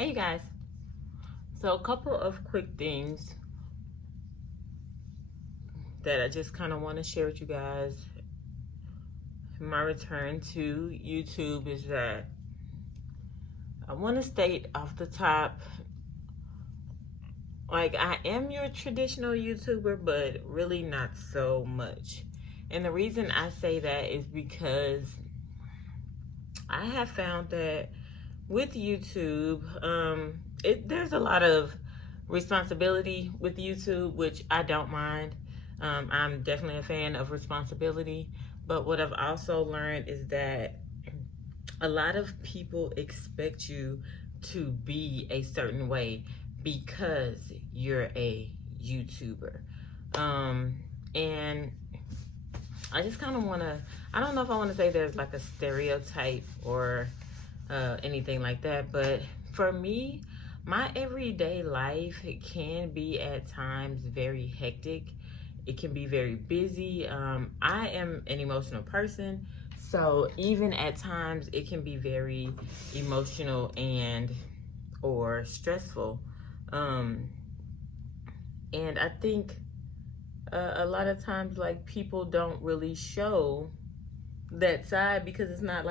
Hey guys, so a couple of quick things that I just kind of want to share with you guys. My return to YouTube is that I want to state off the top, like, I am your traditional YouTuber, but really not so much. And the reason I say that is because I have found that with YouTube, there's a lot of responsibility with YouTube, which I don't mind. I'm definitely a fan of responsibility, but what I've also learned is that a lot of people expect you to be a certain way because you're a YouTuber. And I just kind of want to, I don't know if I want to say there's like a stereotype or anything like that, but for me, my everyday life can be at times very hectic. It can be very busy. I am an emotional person, so even at times it can be very emotional and or stressful. And I think a lot of times, like, people don't really show that side because it's not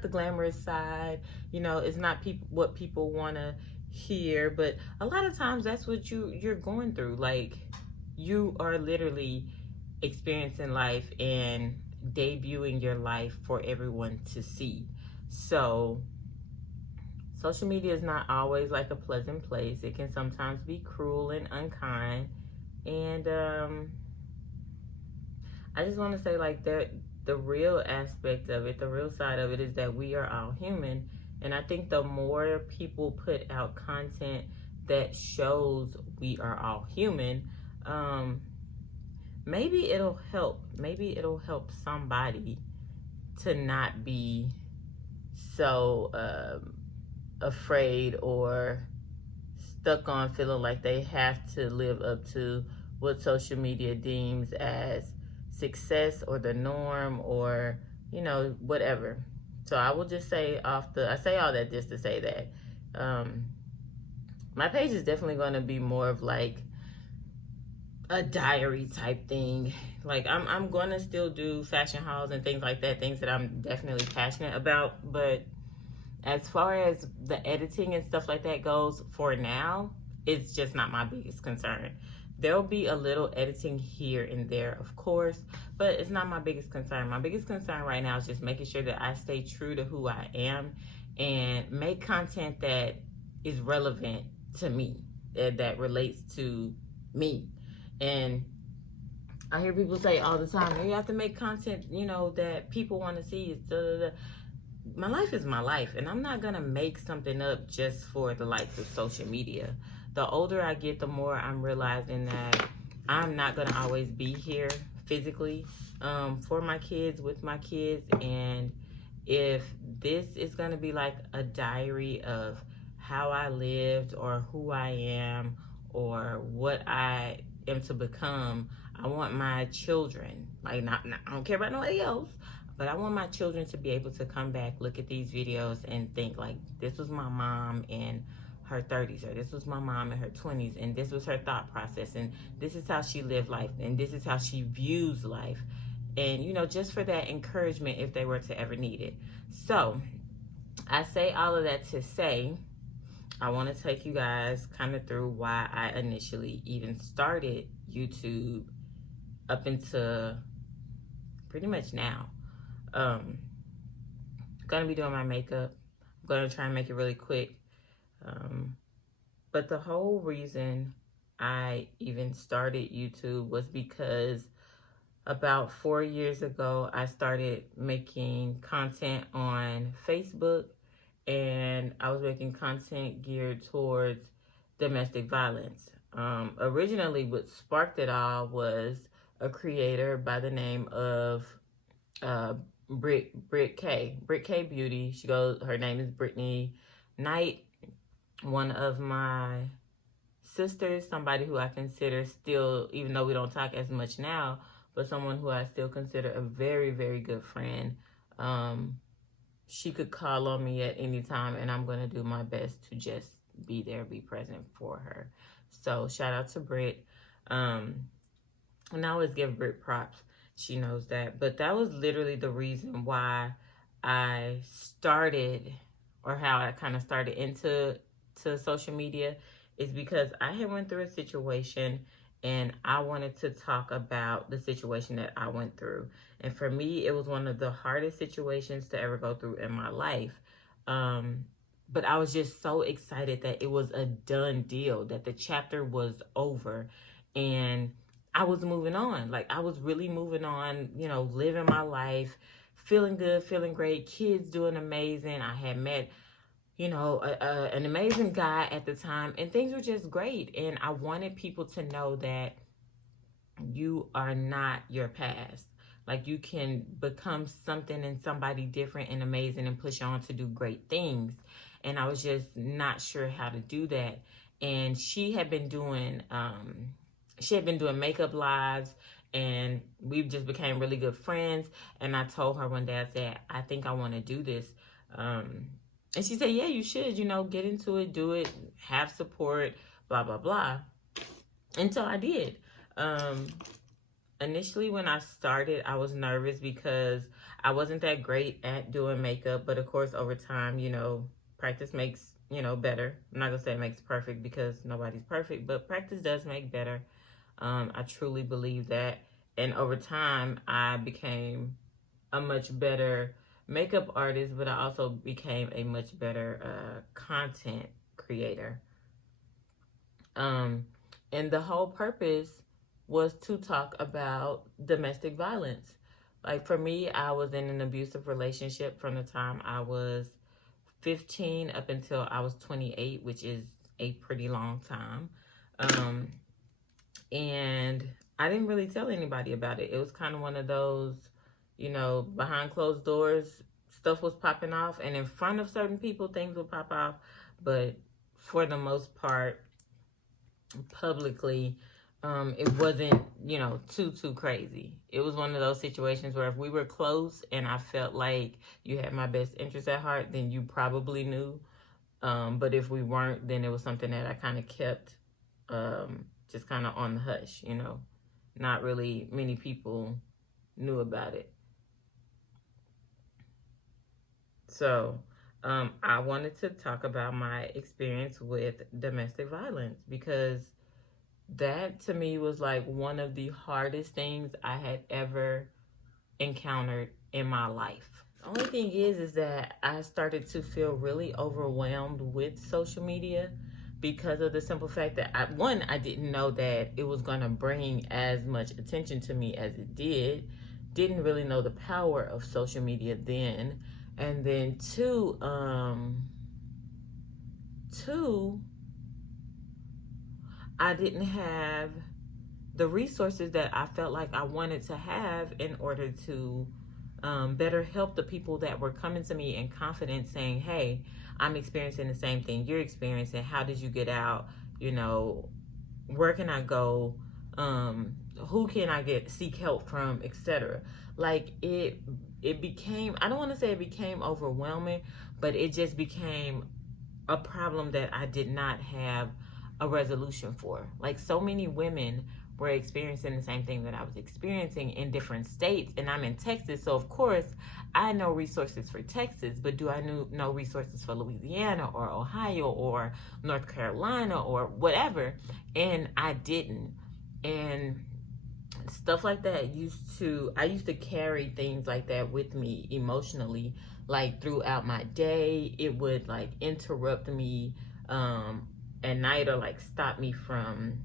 the glamorous side, you know. It's not what people want to hear, but a lot of times that's what you're going through. Like, you are literally experiencing life and debuting your life for everyone to see. So social media is not always like a pleasant place. It can sometimes be cruel and unkind, and I just want to say, like, that the real aspect of it, the real side of it, is that we are all human. And I think the more people put out content that shows we are all human, maybe it'll help. Maybe it'll help somebody to not be so afraid or stuck on feeling like they have to live up to what social media deems as success or the norm, or, you know, whatever. So I will just say I say all that just to say that my page is definitely going to be more of like a diary type thing. Like, I'm going to still do fashion hauls and things like that, things that I'm definitely passionate about. But as far as the editing and stuff like that goes, for now, it's just not my biggest concern. There'll be a little editing here and there, of course, but it's not my biggest concern. My biggest concern right now is just making sure that I stay true to who I am and make content that is relevant to me, that relates to me. And I hear people say all the time, you have to make content, you know, that people want to see. My life is my life, and I'm not gonna make something up just for the likes of social media. The older I get, the more I'm realizing that I'm not gonna always be here physically for my kids, with my kids. And if this is gonna be like a diary of how I lived or who I am or what I am to become, I want my children, like, not I don't care about nobody else, but I want my children to be able to come back, look at these videos and think, like, this was my mom in her 30s, or this was my mom in her 20s, and this was her thought process, and this is how she lived life, and this is how she views life. And, you know, just for that encouragement if they were to ever need it. So I say all of that to say, I want to take you guys kind of through why I initially even started YouTube up into pretty much now. Gonna be doing my makeup. I'm gonna try and make it really quick. But the whole reason I even started YouTube was because about 4 years ago, I started making content on Facebook, and I was making content geared towards domestic violence. Originally, what sparked it all was a creator by the name of Britt K Beauty. Her name is Brittany Knight. One of my sisters, somebody who I consider still, even though we don't talk as much now, but someone who I still consider a very, very good friend. She could call on me at any time, and I'm going to do my best to just be there, be present for her. So shout out to Britt. And I always give Britt props. She knows that. But that was literally the reason why I started, or how I kind of started into social media, is because I had went through a situation and I wanted to talk about the situation that I went through. And for me, it was one of the hardest situations to ever go through in my life. But I was just so excited that it was a done deal, that the chapter was over and I was moving on. Like, I was really moving on, you know, living my life, feeling good, feeling great, kids doing amazing. I had met, you know, an amazing guy at the time, and things were just great. And I wanted people to know that you are not your past. Like, you can become something and somebody different and amazing and push on to do great things. And I was just not sure how to do that. And she had been doing makeup lives, and we just became really good friends. And I told her one day, I said, I think I want to do this. And she said, yeah, you should, you know, get into it, do it, have support, blah, blah, blah. And so I did. Initially, when I started, I was nervous because I wasn't that great at doing makeup. But of course, over time, you know, practice makes, you know, better. I'm not going to say it makes perfect because nobody's perfect, but practice does make better. I truly believe that. And over time, I became a much better makeup artist, but I also became a much better content creator. And the whole purpose was to talk about domestic violence. Like, for me, I was in an abusive relationship from the time I was 15 up until I was 28, which is a pretty long time. And I didn't really tell anybody about it. It was kind of one of those, you know, behind closed doors, stuff was popping off, and in front of certain people, things would pop off. But for the most part, publicly, it wasn't, you know, too crazy. It was one of those situations where if we were close and I felt like you had my best interest at heart, then you probably knew. But if we weren't, then it was something that I kind of kept just kind of on the hush, you know. Not really many people knew about it. So I wanted to talk about my experience with domestic violence, because that to me was like one of the hardest things I had ever encountered in my life. The only thing is that I started to feel really overwhelmed with social media because of the simple fact that I didn't know that it was going to bring as much attention to me as it did. Didn't really know the power of social media then. And then two, I didn't have the resources that I felt like I wanted to have in order to better help the people that were coming to me in confidence saying, hey, I'm experiencing the same thing you're experiencing. How did you get out? You know, where can I go? Who can I seek help from, etc. Like, it became, I don't want to say it became overwhelming, but it just became a problem that I did not have a resolution for. Like, so many women were experiencing the same thing that I was experiencing in different states, and I'm in Texas, so of course I know resources for Texas, but do I know resources for Louisiana or Ohio or North Carolina or whatever? And I didn't. And stuff like that I used to carry things like that with me emotionally, like throughout my day. It would like interrupt me at night, or like stop me from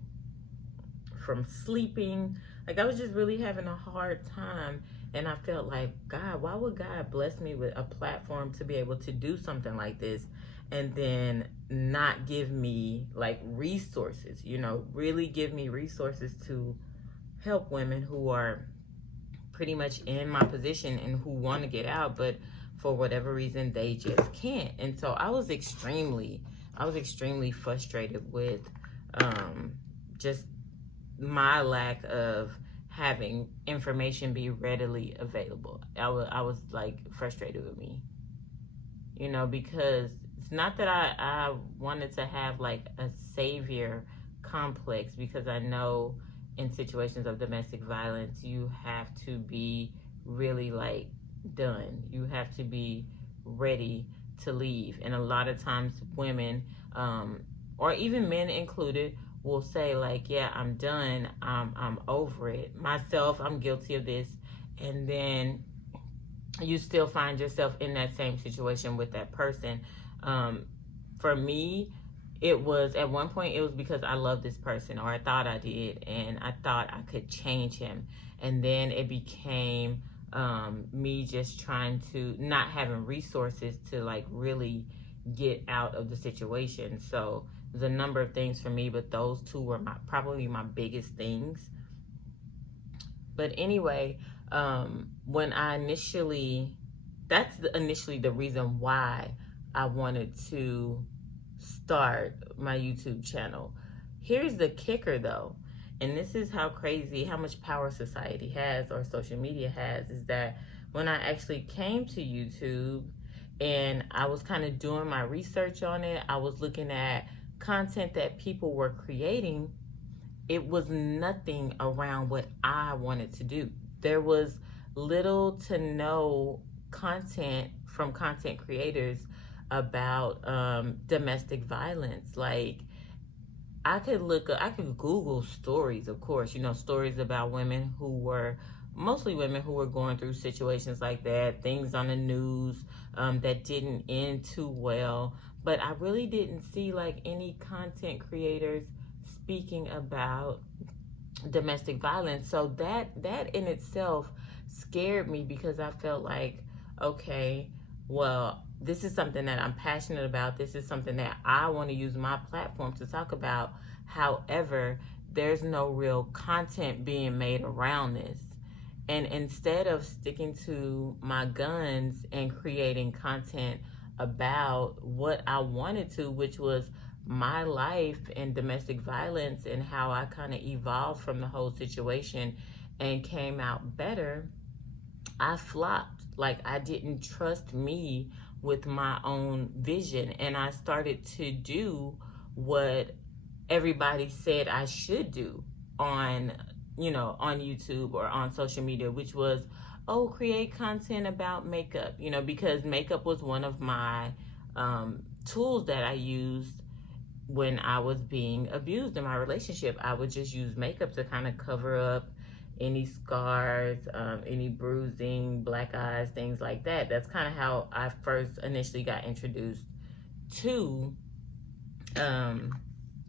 sleeping. Like, I was just really having a hard time, and I felt like, God, why would God bless me with a platform to be able to do something like this and then not give me like resources, you know, really give me resources to help women who are pretty much in my position and who want to get out, but for whatever reason they just can't. And so I was extremely frustrated with just my lack of having information be readily available. I was like frustrated with me, you know, because it's not that I wanted to have like a savior complex, because I know in situations of domestic violence, you have to be really like done. You have to be ready to leave. And a lot of times women, or even men included, will say like, yeah, I'm done. I'm over it. Myself, I'm guilty of this. And then you still find yourself in that same situation with that person. For me, it was at one point, it was because I loved this person, or I thought I did, and I thought I could change him. And then it became me just trying to, not having resources to like really get out of the situation. So there's a number of things for me, but those two were probably my biggest things. But anyway, when I initially, that's initially the reason why I wanted to start my YouTube channel. Here's the kicker though, and this is how crazy, how much power society has, or social media has, is that when I actually came to YouTube and I was kind of doing my research on it, I was looking at content that people were creating. It was nothing around what I wanted to do. There was little to no content from content creators about domestic violence. Like, I could Google stories, of course, stories about women who were, mostly women who were going through situations like that, things on the news that didn't end too well. But I really didn't see like any content creators speaking about domestic violence. So that in itself scared me, because I felt like, okay, well, this is something that I'm passionate about. This is something that I want to use my platform to talk about. However, there's no real content being made around this. And instead of sticking to my guns and creating content about what I wanted to, which was my life and domestic violence and how I kind of evolved from the whole situation and came out better, I flopped. Like, I didn't trust me with my own vision, and I started to do what everybody said I should do on YouTube or on social media, which was, oh, create content about makeup, because makeup was one of my tools that I used when I was being abused in my relationship. I would just use makeup to kind of cover up any scars, any bruising, black eyes, things like that. That's kind of how I first initially got introduced to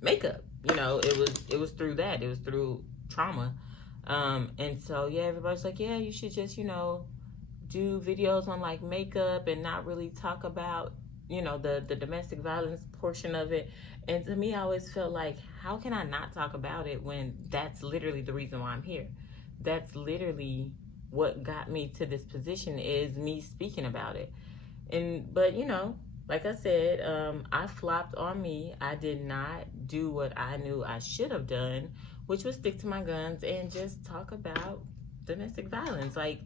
makeup. It was through that. It was through trauma. And so, yeah, everybody's like, yeah, you should just, do videos on like makeup and not really talk about, the domestic violence portion of it. And to me, I always felt like, how can I not talk about it when that's literally the reason why I'm here? That's literally what got me to this position, is me speaking about it. But like I said, I flopped on me. I did not do what I knew I should have done, which was stick to my guns and just talk about domestic violence. Like,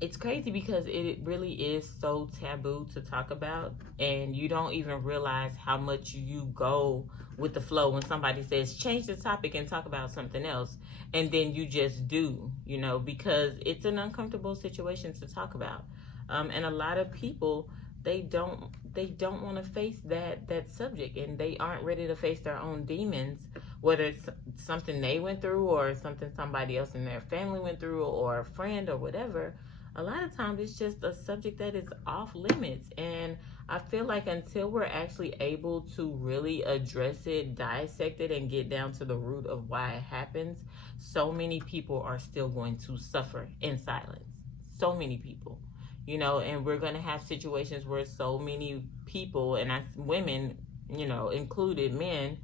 it's crazy because it really is so taboo to talk about, and you don't even realize how much you go with the flow when somebody says change the topic and talk about something else, and then you just do, because it's an uncomfortable situation to talk about. And a lot of people, they don't want to face that subject, and they aren't ready to face their own demons, whether it's something they went through or something somebody else in their family went through, or a friend or whatever. A lot of times it's just a subject that is off limits. And I feel like until we're actually able to really address it, dissect it, and get down to the root of why it happens, so many people are still going to suffer in silence. So many people, and we're going to have situations where so many people, and women, included, men,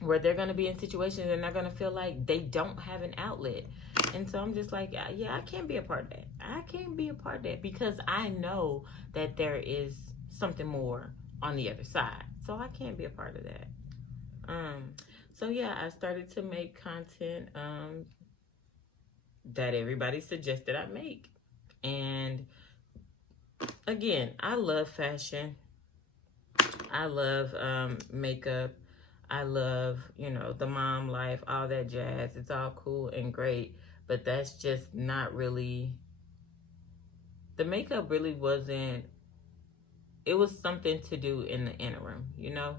where they're going to be in situations and they're going to feel like they don't have an outlet. And so I'm just like, yeah, I can't be a part of that. I can't be a part of that, because I know that there is something more on the other side. So I can't be a part of that. So yeah, I started to make content that everybody suggested I make. And again, I love fashion. I love makeup. I love, you know, the mom life, all that jazz. It's all cool and great, but that's just not really, the makeup really wasn't, it was something to do in the interim, you know?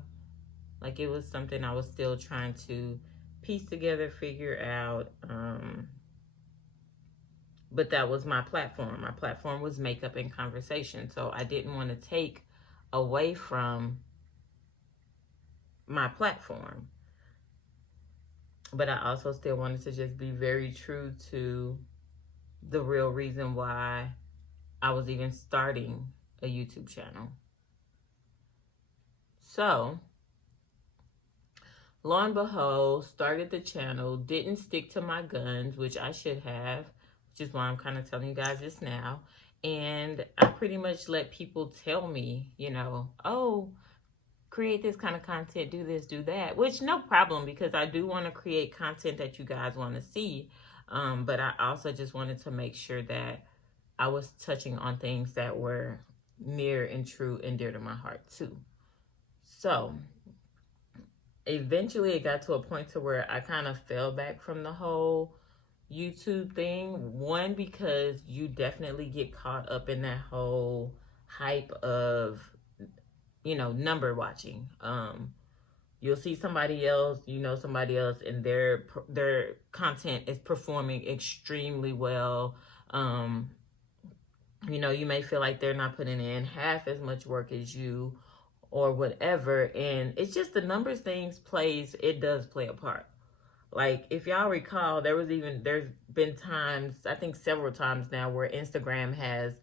Like, it was something I was still trying to piece together, figure out. But that was my platform. My platform was makeup and conversation. So I didn't want to take away from my platform. But I also still wanted to just be very true to the real reason why I was even starting a YouTube channel. So, lo and behold, started the channel, didn't stick to my guns, which I should have, which is why I'm kind of telling you guys this now. And I pretty much let people tell me, you know, oh, create this kind of content, do this, do that, which no problem, because I do want to create content that you guys want to see. But I also just wanted to make sure that I was touching on things that were near and true and dear to my heart too. So eventually it got to a point to where I kind of fell back from the whole YouTube thing. One, because you definitely get caught up in that whole hype of, you know, number watching. You'll see somebody else, you know, somebody else, and their content is performing extremely well. You know, you may feel like they're not putting in half as much work as you or whatever. And it's just the numbers things it does play a part. Like, if y'all recall, there's been times, I think several times now, where Instagram has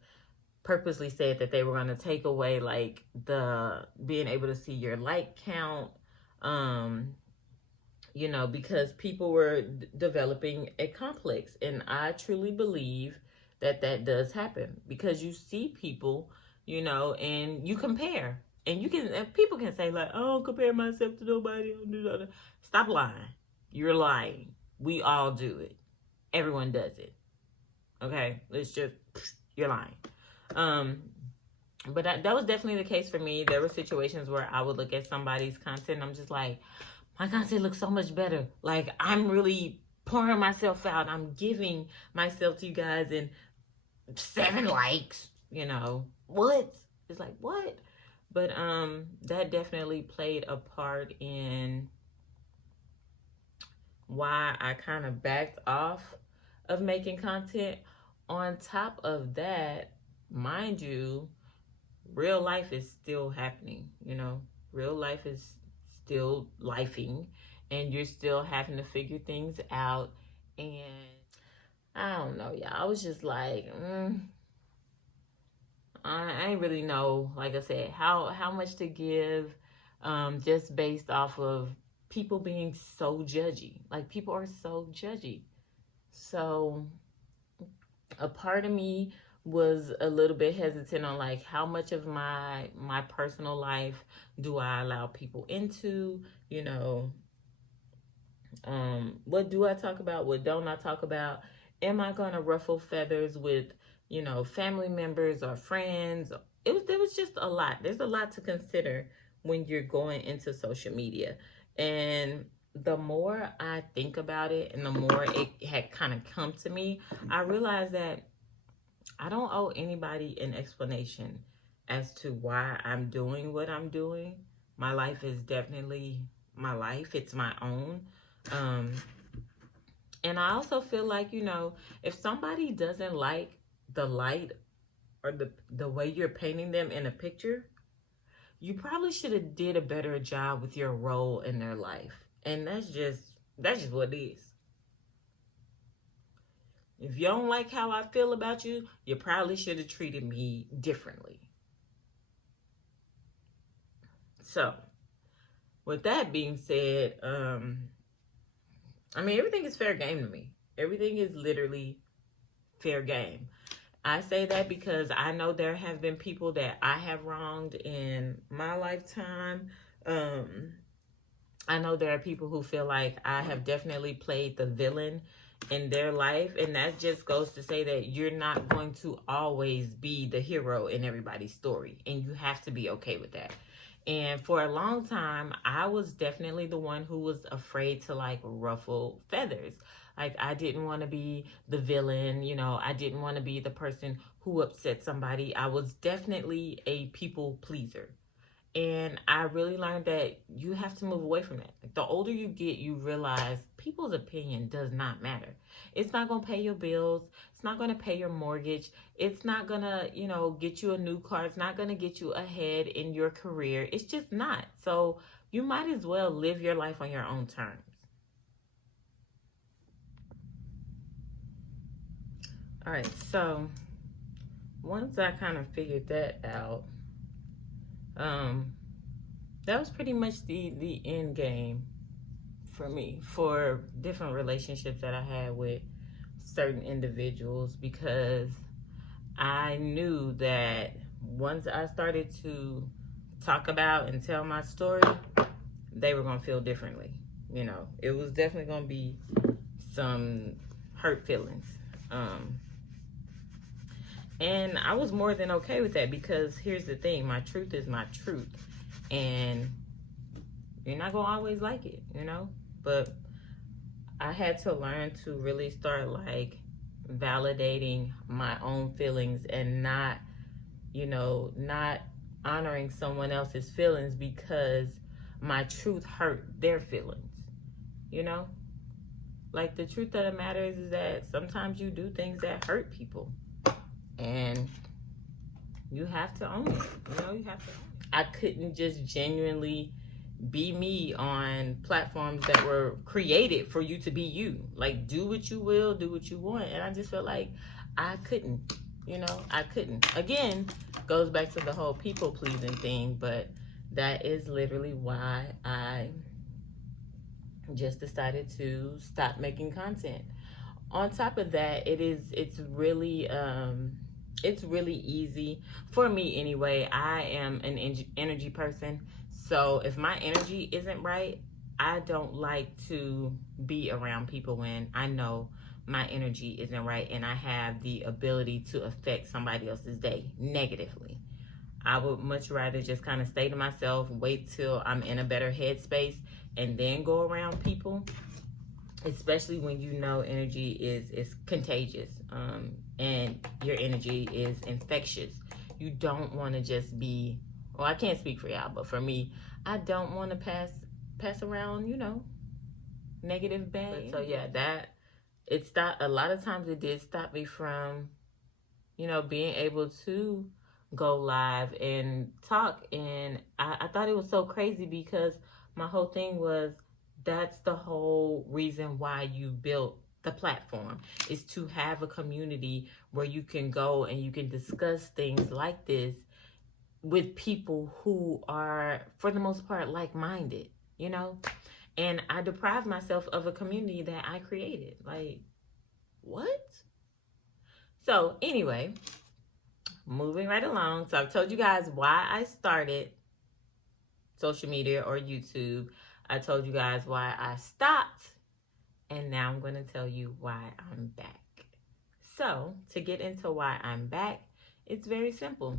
purposely said that they were going to take away, like, the being able to see your like count, you know, because people were developing a complex. And I truly believe that does happen, because you see people, you know, and you compare. And people can say, like, I don't compare myself to nobody. I don't do that. Stop lying. You're lying. We all do it. Everyone does it. Okay? You're lying. But that was definitely the case for me. There were situations where I would look at somebody's content and I'm just like, my content looks so much better. Like, I'm really pouring myself out. I'm giving myself to you guys, and 7 likes, you know. What? It's like, what? But that definitely played a part in why I kind of backed off of making content. On top of that, mind you, real life is still happening, you know. Real life is still lifing, and you're still having to figure things out. And I don't know, y'all. I was just like, I ain't really know, like I said, how much to give, just based off of people being so judgy. Like, people are so judgy. So a part of me was a little bit hesitant on, like, how much of my personal life do I allow people into, you know. What do I talk about? What don't I talk about? Am I going to ruffle feathers with, you know, family members or friends? There was just a lot. There's a lot to consider when you're going into social media. And the more I think about it and the more it had kind of come to me, I realized that I don't owe anybody an explanation as to why I'm doing what I'm doing. My life is definitely my life. It's my own. And I also feel like, you know, if somebody doesn't like the light or the way you're painting them in a picture, you probably should have did a better job with your role in their life. And that's just what it is. If you don't like how I feel about you, you probably should have treated me differently. So, with that being said, I mean, everything is fair game to me. Everything is literally fair game. I say that because I know there have been people that I have wronged in my lifetime. I know there are people who feel like I have definitely played the villain in their life. And that just goes to say that you're not going to always be the hero in everybody's story. And you have to be okay with that. And for a long time, I was definitely the one who was afraid to like ruffle feathers. Like, I didn't want to be the villain, you know, I didn't want to be the person who upset somebody. I was definitely a people pleaser. And I really learned that you have to move away from that. Like, the older you get, you realize people's opinion does not matter. It's not going to pay your bills. It's not going to pay your mortgage. It's not going to, you know, get you a new car. It's not going to get you ahead in your career. It's just not. So you might as well live your life on your own terms. All right, so once I kind of figured that out, that was pretty much the end game for me for different relationships that I had with certain individuals, because I knew that once I started to talk about and tell my story, they were going to feel differently. You know, it was definitely going to be some hurt feelings. And I was more than okay with that, because here's the thing, my truth is my truth. And you're not going to always like it, you know? But I had to learn to really start like validating my own feelings and not, you know, not honoring someone else's feelings because my truth hurt their feelings, you know? Like, the truth of the matter is that sometimes you do things that hurt people. And you have to own it. You know, you have to own it. I couldn't just genuinely be me on platforms that were created for you to be you. Like, do what you will, do what you want. And I just felt like I couldn't, you know, I couldn't. Again, goes back to the whole people pleasing thing, but that is literally why I just decided to stop making content. On top of that, it's really easy for me anyway. I am an energy person, so if my energy isn't right, I don't like to be around people when I know my energy isn't right and I have the ability to affect somebody else's day negatively. I would much rather just kind of stay to myself, wait till I'm in a better headspace, and then go around people. Especially when you know energy is contagious, and your energy is infectious. You don't want to just be, well, I can't speak for y'all, but for me, I don't want to pass around, you know, negative bad. So yeah, it stopped. A lot of times it did stop me from, you know, being able to go live and talk. And I thought it was so crazy, because my whole thing was, that's the whole reason why you built the platform, is to have a community where you can go and you can discuss things like this with people who are, for the most part, like-minded, you know? And I deprived myself of a community that I created. Like, what? So anyway, moving right along. So I've told you guys why I started social media or YouTube. I told you guys why I stopped, and now I'm going to tell you why I'm back. So, to get into why I'm back, it's very simple.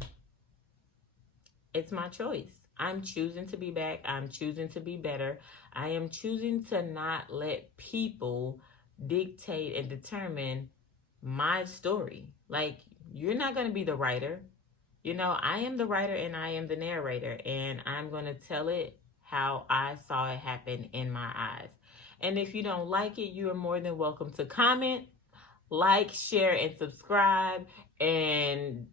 It's my choice. I'm choosing to be back. I'm choosing to be better. I am choosing to not let people dictate and determine my story. Like, you're not going to be the writer. You know, I am the writer and I am the narrator, and I'm going to tell it how I saw it happen in my eyes. And if you don't like it, you are more than welcome to comment, like, share, and subscribe, and,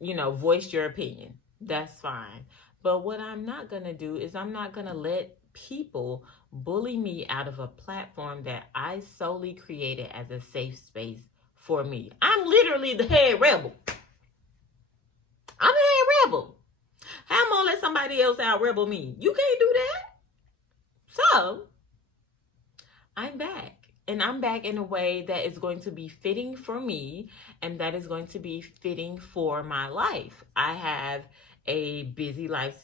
you know, voice your opinion. That's fine. But what I'm not going to do is I'm not going to let people bully me out of a platform that I solely created as a safe space for me. I'm literally the head rebel. I'm the head rebel. How am I gonna let somebody else out rebel me? You can't do that. So, I'm back. And I'm back in a way that is going to be fitting for me, and that is going to be fitting for my life. I have a busy life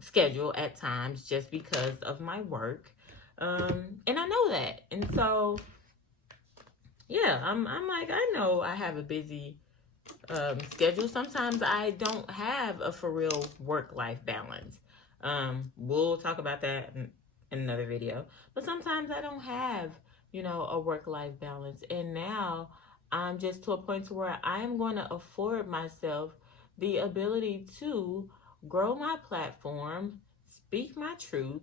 schedule at times just because of my work. And I know that. And so yeah, I'm like, I know I have a busy schedule. Sometimes I don't have a for real work-life balance. We'll talk about that in another video. But sometimes I don't have, a work-life balance. And now I'm just to a point to where I am going to afford myself the ability to grow my platform, speak my truth,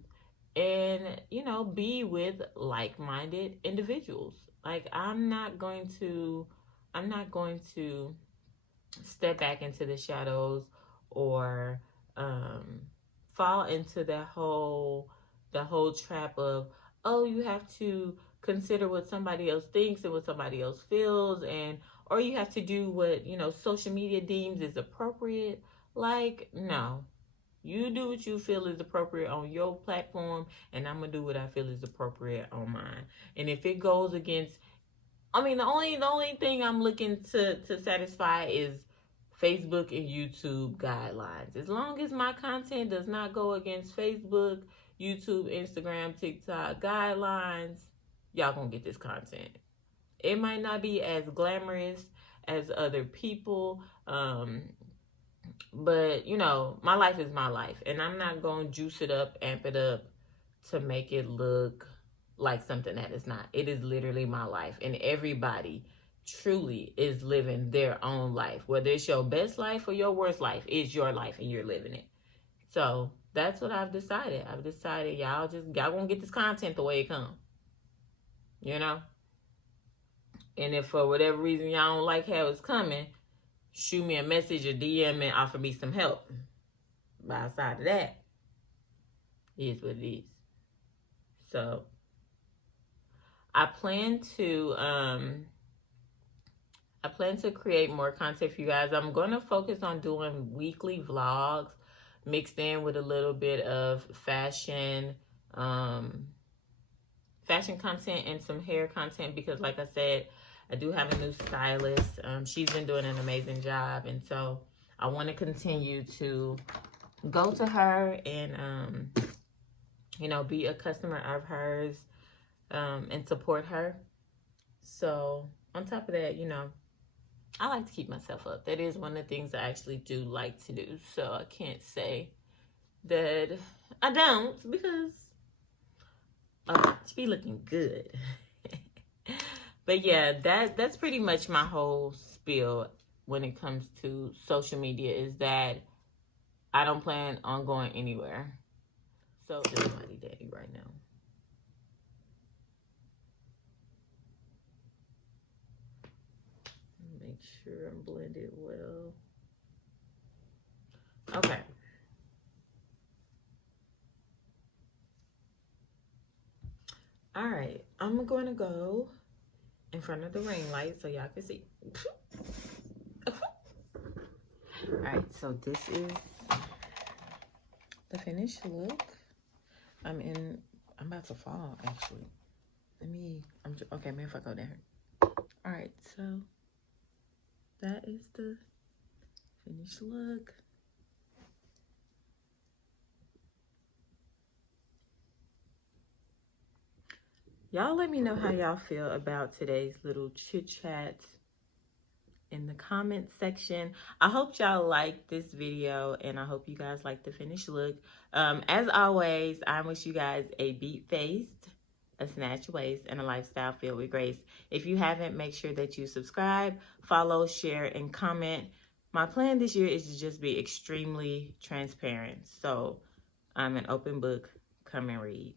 and, be with like-minded individuals. Like I'm not going to step back into the shadows or fall into the whole trap of, oh, you have to consider what somebody else thinks and what somebody else feels, and or you have to do what social media deems is appropriate. Like, no, you do what you feel is appropriate on your platform, and I'm gonna do what I feel is appropriate on mine. And if it goes against, the only thing I'm looking to satisfy is Facebook and YouTube guidelines. As long as my content does not go against Facebook, YouTube, Instagram, TikTok guidelines, y'all gonna get this content. It might not be as glamorous as other people, but my life is my life, and I'm not gonna juice it up, amp it up to make it look like something that is not. It is literally my life, and everybody truly is living their own life. Whether it's your best life or your worst life, it's your life and you're living it. So that's what I've decided. Y'all gonna get this content the way it comes. And if for whatever reason y'all don't like how it's coming, shoot me a message or DM and offer me some help. But outside of that, it is what it is. So I plan to create more content for you guys. I'm going to focus on doing weekly vlogs mixed in with a little bit of fashion content and some hair content, because like I said, I do have a new stylist. She's been doing an amazing job, and so I want to continue to go to her and be a customer of hers, and support her. So on top of that, I like to keep myself up. That is one of the things I actually do like to do. So I can't say that I don't, because I should be looking good. But yeah, that's pretty much my whole spiel when it comes to social media, is that I don't plan on going anywhere. So just somebody daddy right now. Make sure I'm blended well. Okay. All right, I'm going to go in front of the ring light so y'all can see. All right, so this is the finished look. I'm about to fall, actually. Okay, maybe if I go down. All right, so that is the finished look. Y'all let me know how y'all feel about today's little chit chat in the comment section. I hope y'all liked this video, and I hope you guys like the finished look. As always, I wish you guys a beat-faced, a snatch waist, and a lifestyle filled with grace. If you haven't, make sure that you subscribe, follow, share, and comment. My plan this year is to just be extremely transparent. So I'm an open book. Come and read.